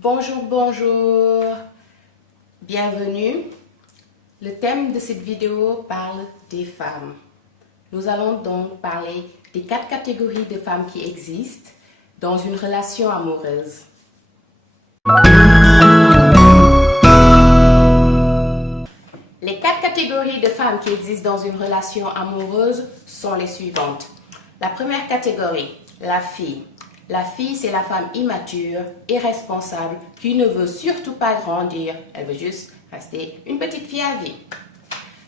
Bonjour, bonjour, bienvenue. Le thème de cette vidéo parle des femmes. Nous allons donc parler des 4 catégories de femmes qui existent dans une relation amoureuse. Les 4 catégories de femmes qui existent dans une relation amoureuse sont les suivantes. La première catégorie, la fille. La fille, c'est la femme immature, irresponsable, qui ne veut surtout pas grandir. Elle veut juste rester une petite fille à vie.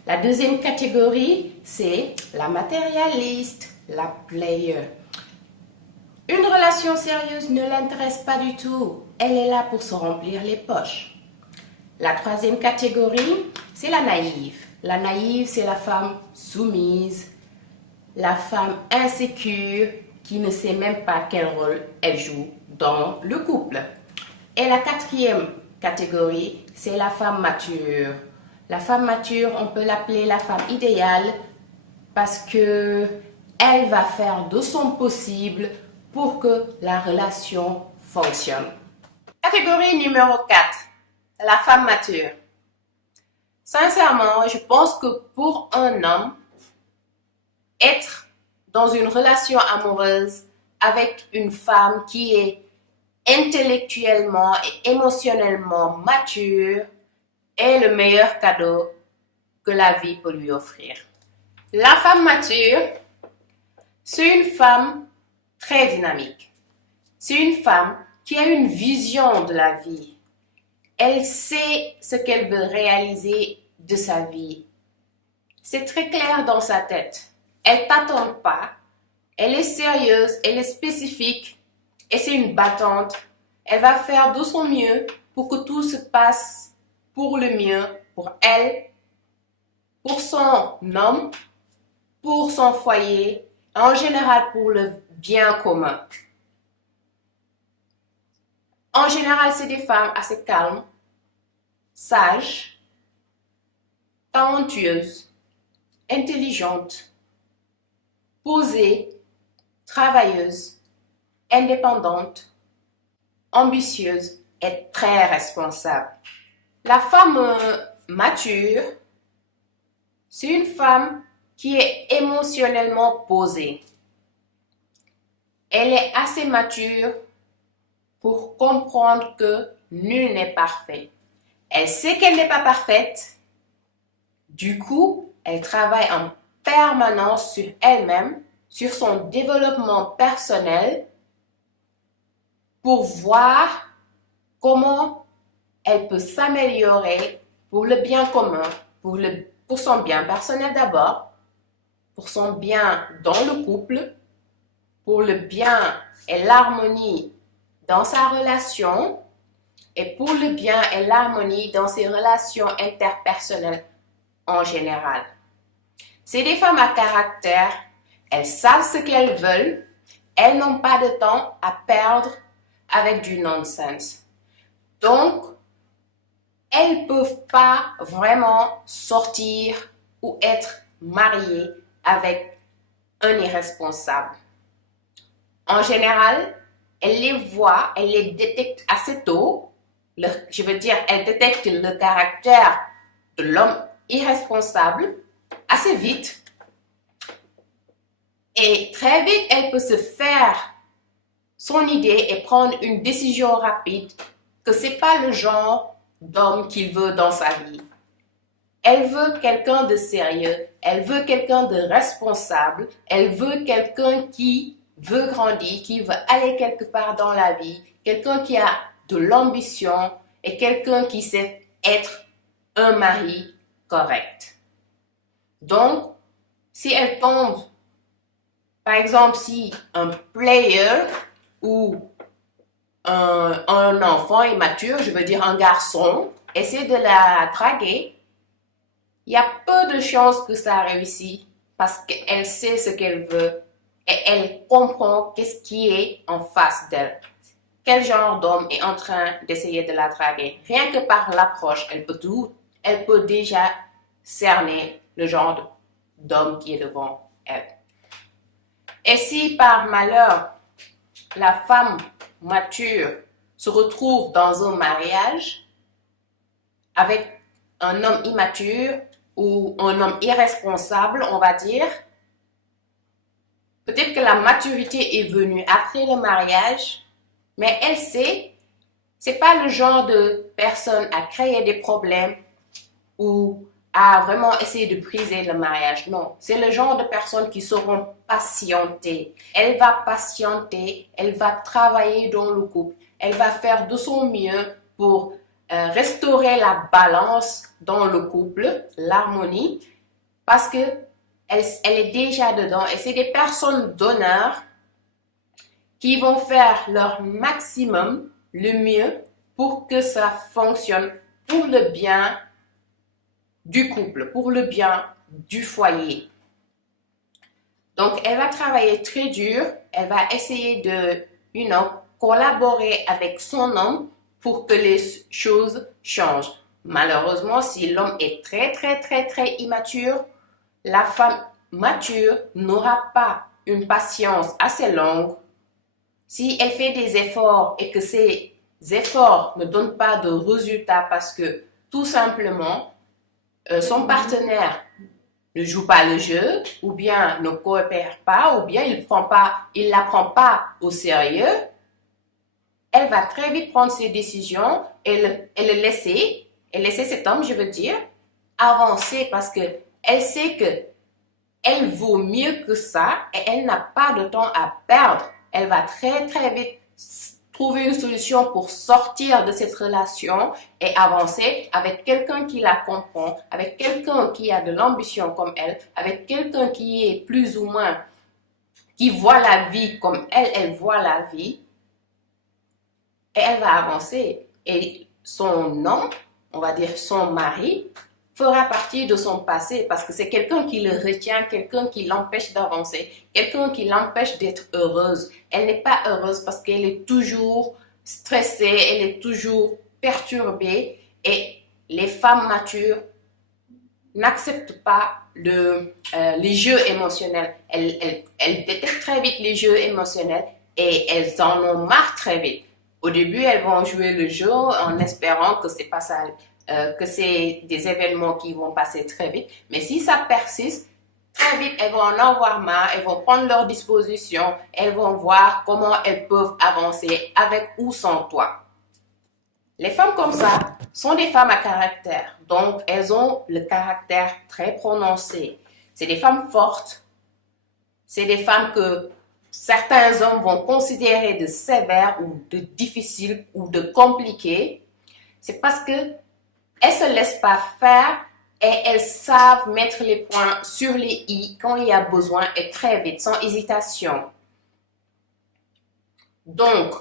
La deuxième catégorie, c'est la matérialiste, la player. Une relation sérieuse ne l'intéresse pas du tout. Elle est là pour se remplir les poches. La troisième catégorie, c'est la naïve. La naïve, c'est la femme soumise, la femme insécure, qui ne sait même pas quel rôle elle joue dans le couple. Et la quatrième catégorie, c'est la femme mature. La femme mature, on peut l'appeler la femme idéale parce que elle va faire de son possible pour que la relation fonctionne. Catégorie numéro 4, la femme mature. Sincèrement, je pense que pour un homme, être dans une relation amoureuse avec une femme qui est intellectuellement et émotionnellement mature est le meilleur cadeau que la vie peut lui offrir. La femme mature, c'est une femme très dynamique. C'est une femme qui a une vision de la vie. Elle sait ce qu'elle veut réaliser de sa vie. C'est très clair dans sa tête. Elle t'attend pas, elle est sérieuse, elle est spécifique et c'est une battante. Elle va faire de son mieux pour que tout se passe pour le mieux, pour elle, pour son homme, pour son foyer, en général pour le bien commun. En général, c'est des femmes assez calmes, sages, talentueuses, intelligentes, posée, travailleuse, indépendante, ambitieuse et très responsable. La femme mature, c'est une femme qui est émotionnellement posée. Elle est assez mature pour comprendre que nul n'est parfait. Elle sait qu'elle n'est pas parfaite. Du coup, elle travaille en permanence sur elle-même, sur son développement personnel pour voir comment elle peut s'améliorer pour le bien commun, pour son bien personnel d'abord, pour son bien dans le couple, pour le bien et l'harmonie dans sa relation et pour le bien et l'harmonie dans ses relations interpersonnelles en général. C'est des femmes à caractère, elles savent ce qu'elles veulent, elles n'ont pas de temps à perdre avec du nonsense. Donc, elles ne peuvent pas vraiment sortir ou être mariées avec un irresponsable. En général, elles les voient, elles les détectent assez tôt. Elles détectent le caractère de l'homme irresponsable assez vite et très vite elle peut se faire son idée et prendre une décision rapide que c'est pas le genre d'homme qu'il veut dans sa vie. Elle veut quelqu'un de sérieux, elle veut quelqu'un de responsable, elle veut quelqu'un qui veut grandir, qui veut aller quelque part dans la vie, quelqu'un qui a de l'ambition et quelqu'un qui sait être un mari correct. Donc, si elle tombe, par exemple, si un player ou un enfant immature, je veux dire un garçon, essaie de la draguer, il y a peu de chances que ça réussisse parce qu'elle sait ce qu'elle veut et elle comprend qu'est-ce qui est en face d'elle. Quel genre d'homme est en train d'essayer de la draguer. Rien que par l'approche, elle peut déjà cerner le genre d'homme qui est devant elle. Et si par malheur, la femme mature se retrouve dans un mariage avec un homme immature ou un homme irresponsable, on va dire. Peut-être que la maturité est venue après le mariage, mais elle sait, c'est pas le genre de personne à créer des problèmes ou à vraiment essayer de briser le mariage. Non, c'est le genre de personnes qui sauront patienter. Elle va patienter, elle va travailler dans le couple, elle va faire de son mieux pour restaurer la balance dans le couple, l'harmonie, parce que elle est déjà dedans et c'est des personnes d'honneur qui vont faire leur maximum, le mieux, pour que ça fonctionne pour le bien du couple, pour le bien du foyer. Donc, elle va travailler très dur, elle va essayer de, collaborer avec son homme pour que les choses changent. Malheureusement, si l'homme est très, très, très, très immature, la femme mature n'aura pas une patience assez longue. Si elle fait des efforts et que ces efforts ne donnent pas de résultats parce que tout simplement son partenaire ne joue pas le jeu ou bien ne coopère pas ou bien il la prend pas au sérieux, elle va très vite prendre ses décisions et le laisser cet homme, je veux dire, avancer parce que elle sait que elle vaut mieux que ça et elle n'a pas de temps à perdre. Elle va très très vite trouver une solution pour sortir de cette relation et avancer avec quelqu'un qui la comprend, avec quelqu'un qui a de l'ambition comme elle, avec quelqu'un qui est plus ou moins, qui voit la vie comme elle voit la vie. Et elle va avancer. Et son homme, on va dire son mari, fera partie de son passé parce que c'est quelqu'un qui le retient, quelqu'un qui l'empêche d'avancer, quelqu'un qui l'empêche d'être heureuse. Elle n'est pas heureuse parce qu'elle est toujours stressée, elle est toujours perturbée et les femmes matures n'acceptent pas les jeux émotionnels. Elles détestent très vite les jeux émotionnels et elles en ont marre très vite. Au début, elles vont jouer le jeu en espérant que c'est pas ça, que c'est des événements qui vont passer très vite. Mais si ça persiste, très vite, elles vont en avoir marre, elles vont prendre leurs dispositions, elles vont voir comment elles peuvent avancer avec ou sans toi. Les femmes comme ça sont des femmes à caractère, donc elles ont le caractère très prononcé. C'est des femmes fortes, c'est des femmes que certains hommes vont considérer de sévères ou de difficiles ou de compliquées. C'est parce que elles se laissent pas faire et elles savent mettre les points sur les i quand il y a besoin et très vite, sans hésitation. Donc,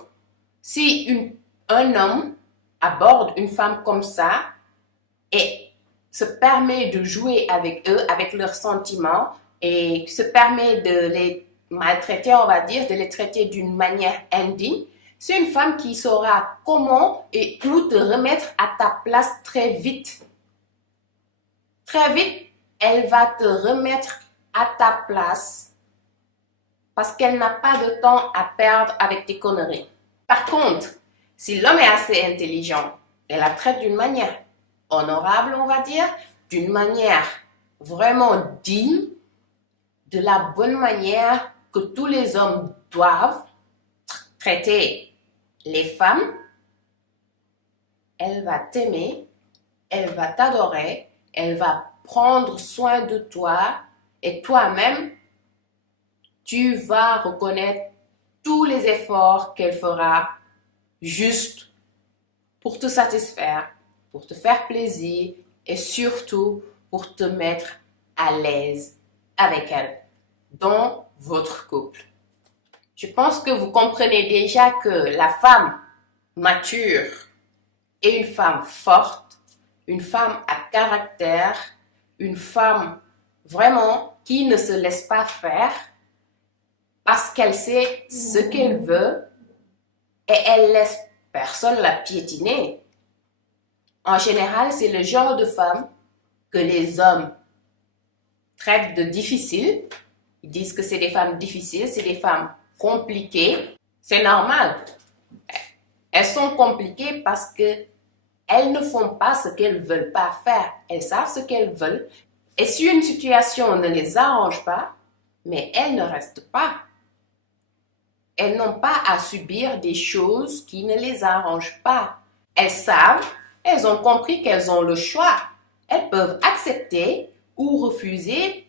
si un homme aborde une femme comme ça et se permet de jouer avec eux, avec leurs sentiments et se permet de les maltraiter, on va dire, de les traiter d'une manière indigne, c'est une femme qui saura comment et où te remettre à ta place très vite. Très vite, elle va te remettre à ta place parce qu'elle n'a pas de temps à perdre avec tes conneries. Par contre, si l'homme est assez intelligent, elle la traite d'une manière honorable, on va dire, d'une manière vraiment digne, de la bonne manière que tous les hommes doivent traiter les femmes, elle va t'aimer, elle va t'adorer, elle va prendre soin de toi et toi-même, tu vas reconnaître tous les efforts qu'elle fera juste pour te satisfaire, pour te faire plaisir et surtout pour te mettre à l'aise avec elle dans votre couple. Je pense que vous comprenez déjà que la femme mature est une femme forte, une femme à caractère, une femme vraiment qui ne se laisse pas faire parce qu'elle sait ce qu'elle veut et elle laisse personne la piétiner. En général, c'est le genre de femme que les hommes traitent de difficiles. Ils disent que c'est des femmes difficiles, c'est des femmes compliquées. C'est normal. Elles sont compliquées parce que elles ne font pas ce qu'elles ne veulent pas faire. Elles savent ce qu'elles veulent. Et si une situation ne les arrange pas, mais elles ne restent pas. Elles n'ont pas à subir des choses qui ne les arrangent pas. Elles savent, elles ont compris qu'elles ont le choix. Elles peuvent accepter ou refuser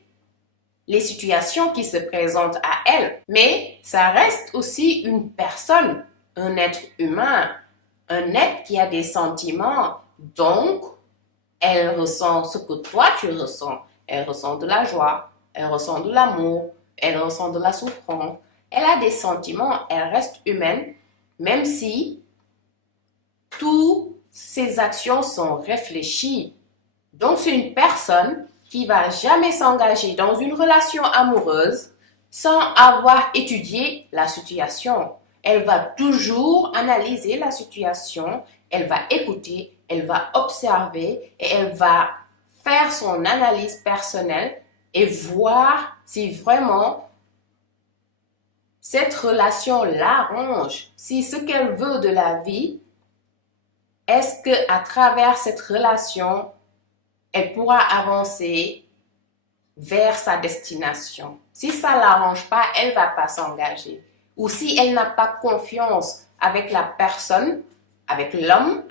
les situations qui se présentent à elles. Mais ça reste aussi une personne, un être humain, un être qui a des sentiments. Donc, elle ressent ce que toi tu ressens. Elle ressent de la joie, elle ressent de l'amour, elle ressent de la souffrance. Elle a des sentiments, elle reste humaine, même si toutes ses actions sont réfléchies. Donc, c'est une personne qui va jamais s'engager dans une relation amoureuse sans avoir étudié la situation. Elle va toujours analyser la situation, elle va écouter, elle va observer et elle va faire son analyse personnelle et voir si vraiment cette relation l'arrange, si ce qu'elle veut de la vie, est-ce que à travers cette relation, elle pourra avancer vers sa destination. Si ça ne l'arrange pas, elle ne va pas s'engager. Ou si elle n'a pas confiance avec la personne, avec l'homme,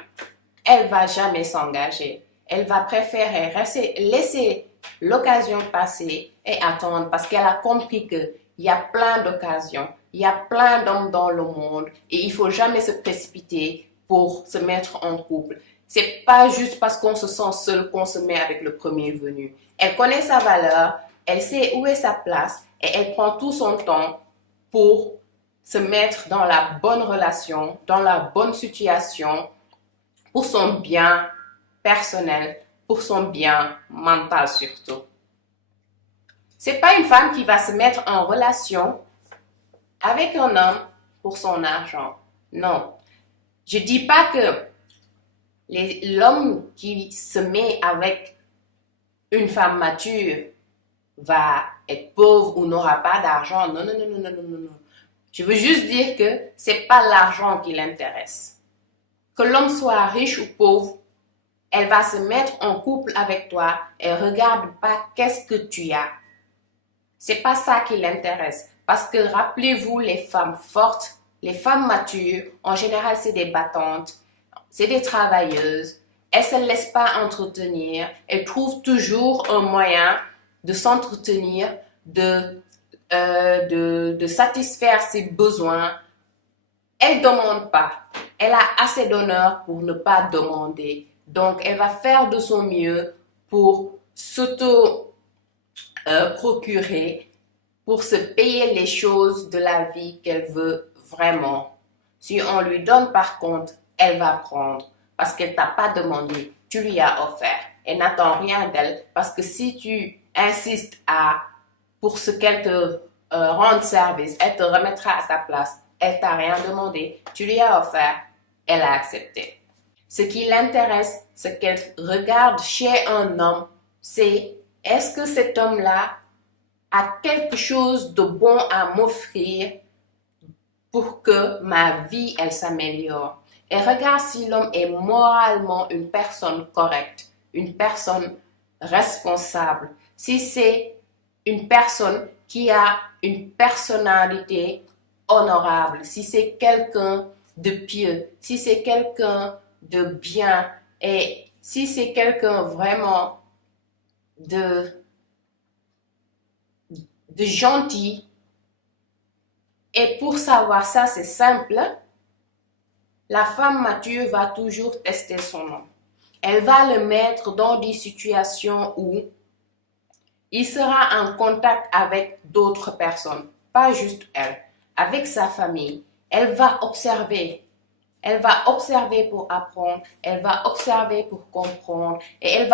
elle ne va jamais s'engager. Elle va préférer laisser l'occasion passer et attendre parce qu'elle a compris qu'il y a plein d'occasions, il y a plein d'hommes dans le monde et il ne faut jamais se précipiter pour se mettre en couple. C'est pas juste parce qu'on se sent seul qu'on se met avec le premier venu. Elle connaît sa valeur, elle sait où est sa place et elle prend tout son temps pour se mettre dans la bonne relation, dans la bonne situation, pour son bien personnel, pour son bien mental surtout. C'est pas une femme qui va se mettre en relation avec un homme pour son argent. Non. Je dis pas que l'homme qui se met avec une femme mature va être pauvre ou n'aura pas d'argent. Non, non, non, non, non, non, non, non. Je veux juste dire que c'est pas l'argent qui l'intéresse. Que l'homme soit riche ou pauvre, elle va se mettre en couple avec toi et regarde pas qu'est-ce que tu as. C'est pas ça qui l'intéresse. Parce que rappelez-vous, les femmes fortes, les femmes matures, en général, c'est des battantes, c'est des travailleuses. Elles ne se laissent pas entretenir. Elles trouvent toujours un moyen de s'entretenir, de satisfaire ses besoins. Elle ne demande pas. Elle a assez d'honneur pour ne pas demander. Donc, elle va faire de son mieux pour s'auto-procurer, pour se payer les choses de la vie qu'elle veut vraiment. Si on lui donne par contre, elle va prendre parce qu'elle ne t'a pas demandé, tu lui as offert. Elle n'attend rien d'elle parce que si tu insistes pour ce qu'elle te rende service, elle te remettra à ta place. Elle t'a rien demandé, tu lui as offert, elle a accepté. Ce qui l'intéresse, ce qu'elle regarde chez un homme, c'est est-ce que cet homme-là a quelque chose de bon à m'offrir pour que ma vie, elle s'améliore. Elle regarde si l'homme est moralement une personne correcte, une personne responsable. Si c'est une personne qui a une personnalité honorable, si c'est quelqu'un de pieux, si c'est quelqu'un de bien et si c'est quelqu'un vraiment de gentil. Et pour savoir ça, c'est simple. La femme mature va toujours tester son homme. Elle va le mettre dans des situations où il sera en contact avec d'autres personnes, pas juste elle, avec sa famille. Elle va observer. Elle va observer pour apprendre, elle va observer pour comprendre et elle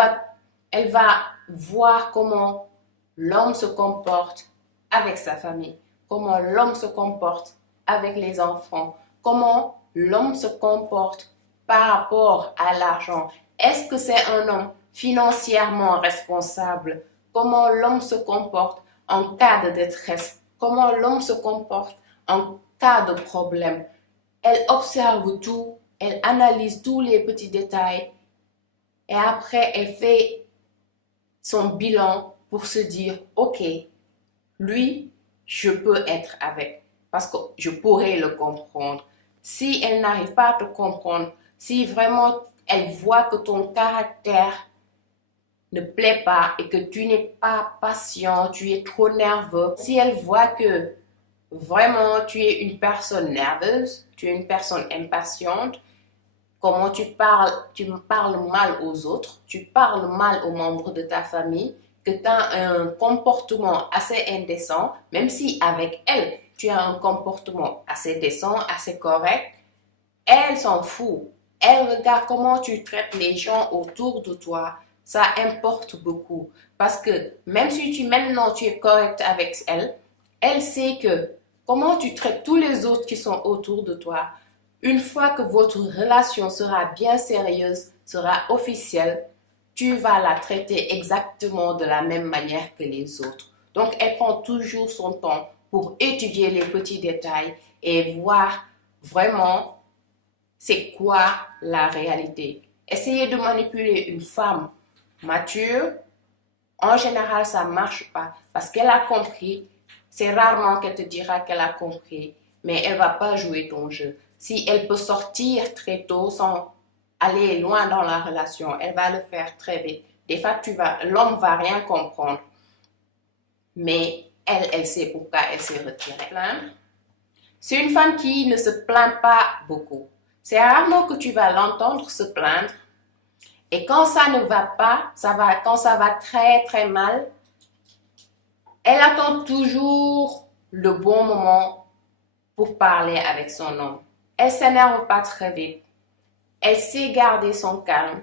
va voir comment l'homme se comporte avec sa famille, comment l'homme se comporte avec les enfants, comment l'homme se comporte par rapport à l'argent. Est-ce que c'est un homme financièrement responsable? Comment l'homme se comporte en cas de détresse? Comment l'homme se comporte en cas de problème? Elle observe tout, elle analyse tous les petits détails et après elle fait son bilan pour se dire, ok, lui, je peux être avec parce que je pourrais le comprendre. Si elle n'arrive pas à te comprendre, si vraiment elle voit que ton caractère ne plaît pas et que tu n'es pas patient, tu es trop nerveux, si elle voit que vraiment tu es une personne nerveuse, tu es une personne impatiente, comment tu parles mal aux autres, tu parles mal aux membres de ta famille, que tu as un comportement assez indécent, même si avec elle, tu as un comportement assez décent, assez correct, elle s'en fout. Elle regarde comment tu traites les gens autour de toi. Ça importe beaucoup. Parce que même si maintenant tu es correct avec elle, elle sait que comment tu traites tous les autres qui sont autour de toi. Une fois que votre relation sera bien sérieuse, sera officielle, tu vas la traiter exactement de la même manière que les autres. Donc, elle prend toujours son temps pour étudier les petits détails et voir vraiment c'est quoi la réalité. Essayer de manipuler une femme mature, en général, ça ne marche pas parce qu'elle a compris. C'est rarement qu'elle te dira qu'elle a compris, mais elle ne va pas jouer ton jeu. Si elle peut sortir très tôt sans aller loin dans la relation, elle va le faire très vite. Des fois, l'homme va rien comprendre, mais elle sait pourquoi elle s'est retirée. C'est une femme qui ne se plaint pas beaucoup. C'est rarement que tu vas l'entendre se plaindre. Et quand ça ne va pas, quand ça va très très mal, elle attend toujours le bon moment pour parler avec son homme. Elle s'énerve pas très vite. Elle sait garder son calme.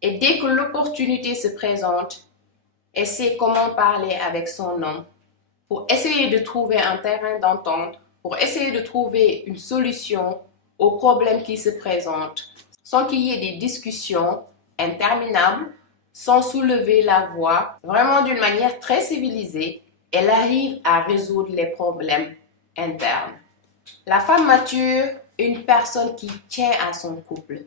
Et dès que l'opportunité se présente, elle sait comment parler avec son homme pour essayer de trouver un terrain d'entente, pour essayer de trouver une solution aux problèmes qui se présentent, sans qu'il y ait des discussions interminables, sans soulever la voix, vraiment d'une manière très civilisée, elle arrive à résoudre les problèmes internes. La femme mature est une personne qui tient à son couple,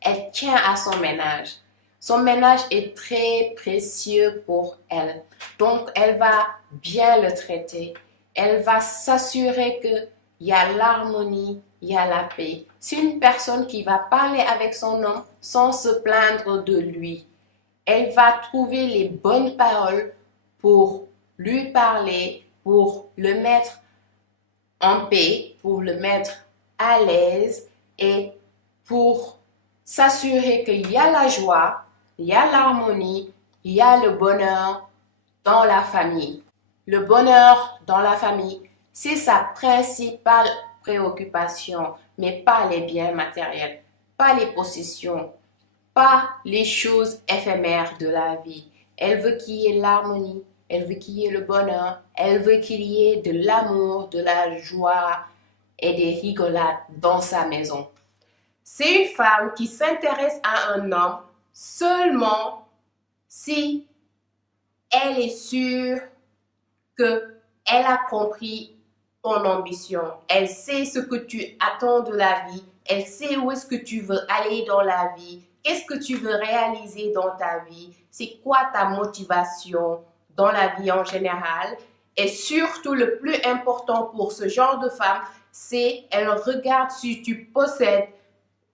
elle tient à son ménage. Son ménage est très précieux pour elle, donc elle va bien le traiter. Elle va s'assurer qu'il y a l'harmonie, il y a la paix. C'est une personne qui va parler avec son homme sans se plaindre de lui. Elle va trouver les bonnes paroles pour lui parler, pour le mettre en paix, pour le mettre à l'aise et pour s'assurer qu'il y a la joie, il y a l'harmonie, il y a le bonheur dans la famille. Le bonheur dans la famille, c'est sa principale préoccupation, mais pas les biens matériels, pas les possessions, pas les choses éphémères de la vie. Elle veut qu'il y ait l'harmonie, elle veut qu'il y ait le bonheur, elle veut qu'il y ait de l'amour, de la joie et des rigolades dans sa maison. C'est une femme qui s'intéresse à un homme seulement si elle est sûre qu'elle a compris ton ambition. Elle sait ce que tu attends de la vie. Elle sait où est-ce que tu veux aller dans la vie. Qu'est-ce que tu veux réaliser dans ta vie? C'est quoi ta motivation dans la vie en général? Et surtout, le plus important pour ce genre de femme, c'est elle regarde si tu possèdes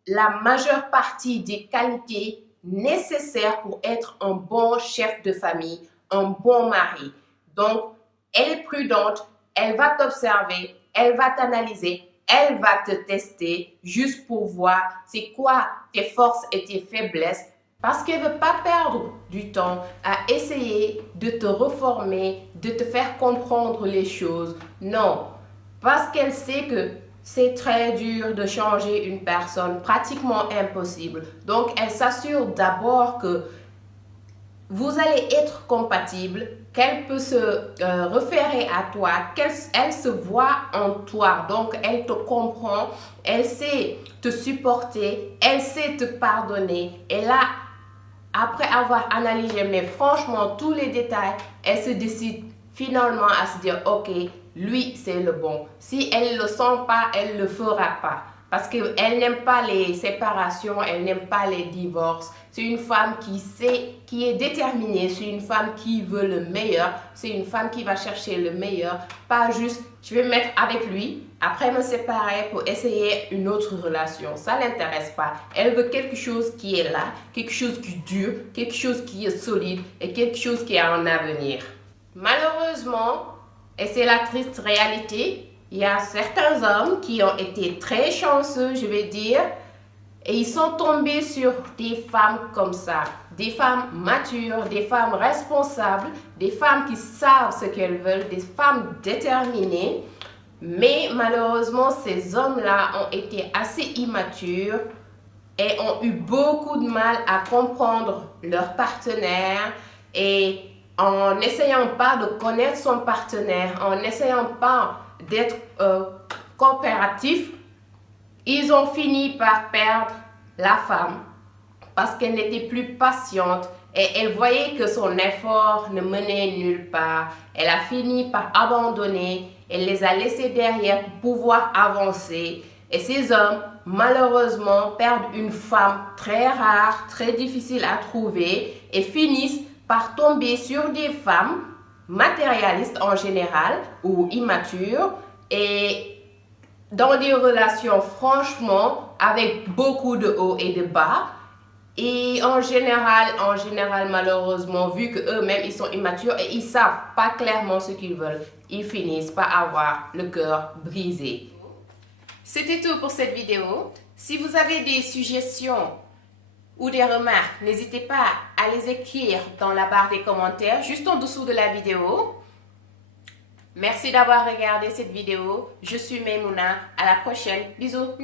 la majeure partie des qualités nécessaires pour être un bon chef de famille, un bon mari. Donc, elle est prudente, elle va t'observer, elle va t'analyser, elle va te tester juste pour voir c'est quoi tes forces et tes faiblesses parce qu'elle ne veut pas perdre du temps à essayer de te reformer, de te faire comprendre les choses. Non, parce qu'elle sait que c'est très dur de changer une personne, pratiquement impossible. Donc, elle s'assure d'abord que vous allez être compatible, qu'elle peut se référer à toi, qu'elle se voit en toi. Donc, elle te comprend, elle sait te supporter, elle sait te pardonner. Et là, après avoir analysé, mais franchement, tous les détails, elle se décide finalement à se dire, ok, lui, c'est le bon. Si elle ne le sent pas, elle ne le fera pas. parce qu'elle n'aime pas les séparations, elle n'aime pas les divorces. C'est une femme qui est déterminée, c'est une femme qui veut le meilleur, c'est une femme qui va chercher le meilleur, pas juste je vais me mettre avec lui, après me séparer pour essayer une autre relation. Ça ne l'intéresse pas. Elle veut quelque chose qui est là, quelque chose qui dure, quelque chose qui est solide et quelque chose qui a un avenir. Malheureusement, et c'est la triste réalité, il y a certains hommes qui ont été très chanceux, je vais dire, et ils sont tombés sur des femmes comme ça, des femmes matures, des femmes responsables, des femmes qui savent ce qu'elles veulent, des femmes déterminées. Mais malheureusement, ces hommes-là ont été assez immatures et ont eu beaucoup de mal à comprendre leur partenaire, et en n'essayant pas de connaître son partenaire, en n'essayant pas d'être coopératif, ils ont fini par perdre la femme parce qu'elle n'était plus patiente et elle voyait que son effort ne menait nulle part. Elle a fini par abandonner, elle les a laissés derrière pour pouvoir avancer. Et ces hommes, malheureusement, perdent une femme très rare, très difficile à trouver et finissent par tomber sur des femmes matérialistes en général ou immatures et dans des relations franchement avec beaucoup de hauts et de bas. Et en général, malheureusement, vu qu'eux-mêmes, ils sont immatures et ils ne savent pas clairement ce qu'ils veulent, ils finissent par avoir le cœur brisé. C'était tout pour cette vidéo. Si vous avez des suggestions ou des remarques, n'hésitez pas à les écrire dans la barre des commentaires, juste en dessous de la vidéo. Merci d'avoir regardé cette vidéo. Je suis Maimouna. À la prochaine. Bisous.